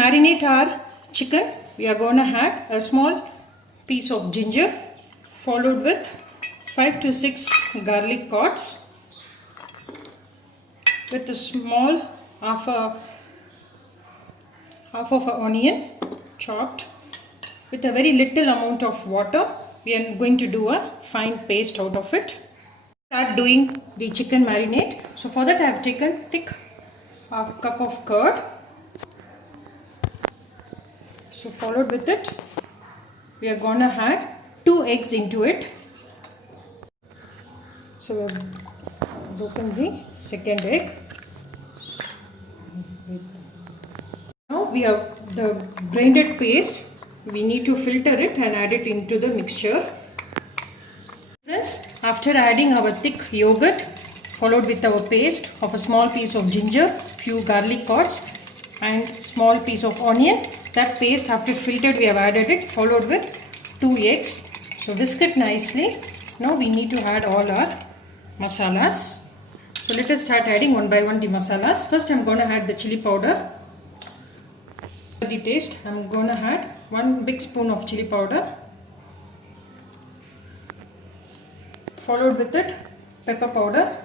marinate our chicken, we are going to add a small piece of ginger followed with 5 to 6 garlic cloves with a small half of an onion chopped with a very little amount of water. We are going to do a fine paste out of it. Start doing the chicken marinade. So for that I have taken thick a cup of curd. So followed with it, we are gonna add 2 eggs into it. So we have broken the second egg. Now we have the blended paste. We need to filter it and add it into the mixture. Friends, after adding our thick yogurt followed with our paste of a small piece of ginger, few garlic cloves and small piece of onion, that paste after filtered we have added it followed with 2 eggs. So whisk it nicely. Now we need to add all our masalas. So let us start adding one by one the masalas. First I am going to add the chili powder. For the taste I am going to add 1 big spoon of chili powder. Followed with it pepper powder.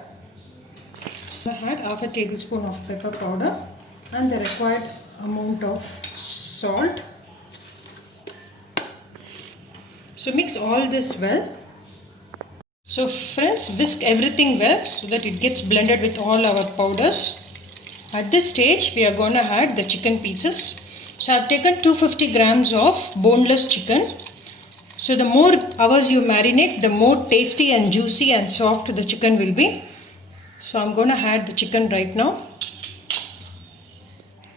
I add half a tablespoon of pepper powder and the required amount of salt. So mix all this well. So friends, whisk everything well so that it gets blended with all our powders. At this stage we are going to add the chicken pieces. So I have taken 250 grams of boneless chicken. So the more hours you marinate, the more tasty and juicy and soft the chicken will be. So I am going to add the chicken right now.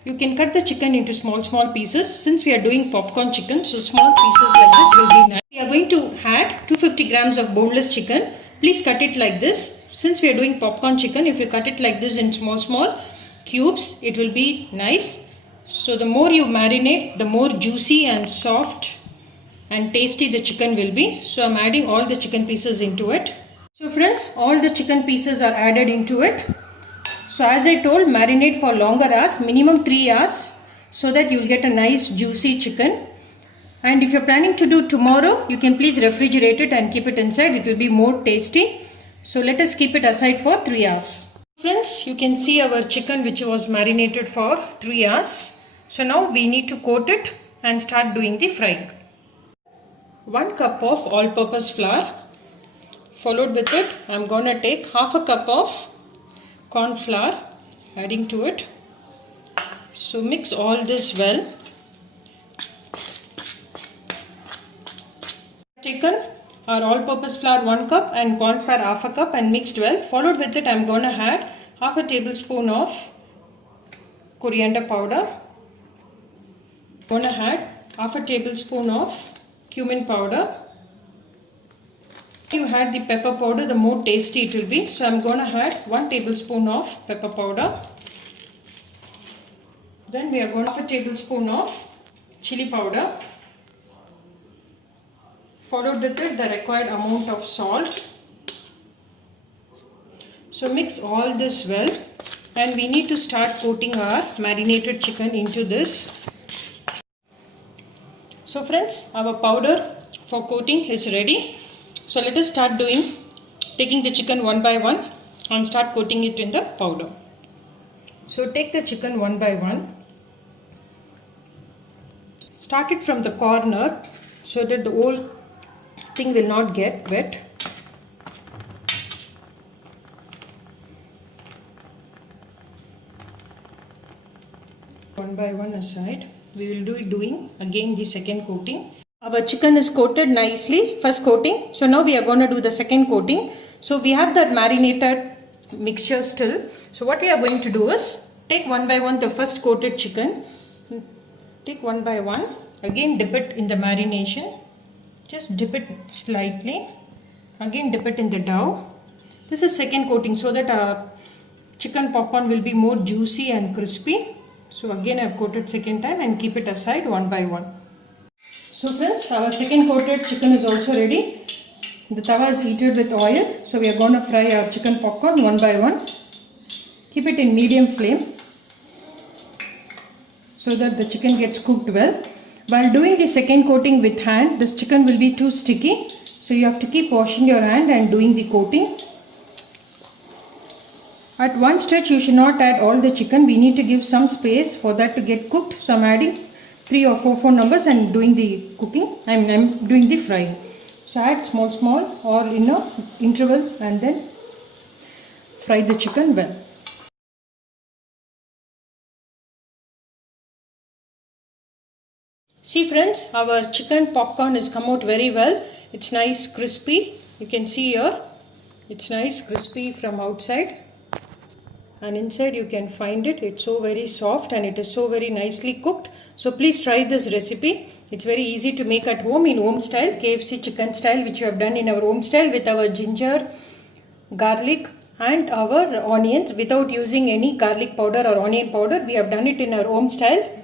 You can cut the chicken into small pieces. Since we are doing popcorn chicken, so small pieces like this will be nice. We are going to add 250 grams of boneless chicken. Please cut it like this. Since we are doing popcorn chicken, if you cut it like this in small cubes, it will be nice. So the more you marinate, the more juicy and soft and tasty the chicken will be. So I am adding all the chicken pieces into it. So friends, all the chicken pieces are added into it. So as I told, marinate for longer hours, minimum 3 hours, so that you will get a nice juicy chicken. And if you are planning to do tomorrow, you can please refrigerate it and keep it inside. It will be more tasty. So let us keep it aside for 3 hours. Friends, you can see our chicken which was marinated for 3 hours. So now we need to coat it and start doing the frying. 1 cup of all-purpose flour. Followed with it, I am going to take half a cup of corn flour, adding to it. So mix all this well. Taken our all-purpose flour 1 cup and corn flour half a cup and mixed well. Followed with it, I am going to add half a tablespoon of coriander powder. I am going to add half a tablespoon of cumin powder. You add the pepper powder, the more tasty it will be. So I am going to add 1 tablespoon of pepper powder. Then we are going to add half a tablespoon of chili powder. Followed with it the required amount of salt. So mix all this well and we need to start coating our marinated chicken into this. So friends, our powder for coating is ready. So let us start taking the chicken one by one and start coating it in the powder. So take the chicken one by one. Start it from the corner so that the whole thing will not get wet. One by one aside. We will doing again the second coating. Our chicken is coated nicely, first coating. So now we are going to do the second coating. So we have that marinated mixture still. So what we are going to do is take one by one the first coated chicken. Take one by one. Again dip it in the marination. Just dip it slightly. Again dip it in the dough. This is second coating so that our chicken popcorn will be more juicy and crispy. So again I have coated second time and keep it aside one by one. So friends, our second coated chicken is also ready. The tawa is heated with oil. So we are going to fry our chicken popcorn one by one. Keep it in medium flame. so that the chicken gets cooked well. While doing the second coating with hand, this chicken will be too sticky. So you have to keep washing your hand and doing the coating. At one stretch you should not add all the chicken. We need to give some space for that to get cooked. So I am adding 3 or 4 phone numbers and doing the cooking. I am doing the frying. So add small or in a interval and then fry the chicken well. See friends, our chicken popcorn has come out very well. It's nice crispy. You can see here. It's nice crispy from outside. And inside you can find it. It's so very soft and it is so very nicely cooked. So please try this recipe. It's very easy to make at home in home style, KFC chicken style, which we have done in our home style with our ginger, garlic and our onions without using any garlic powder or onion powder. We have done it in our home style.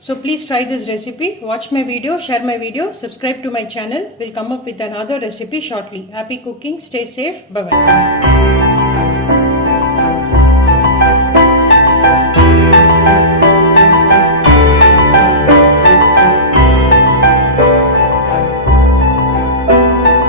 So please try this recipe. Watch my video, share my video, subscribe to my channel. We'll come up with another recipe shortly. Happy cooking, stay safe, bye bye.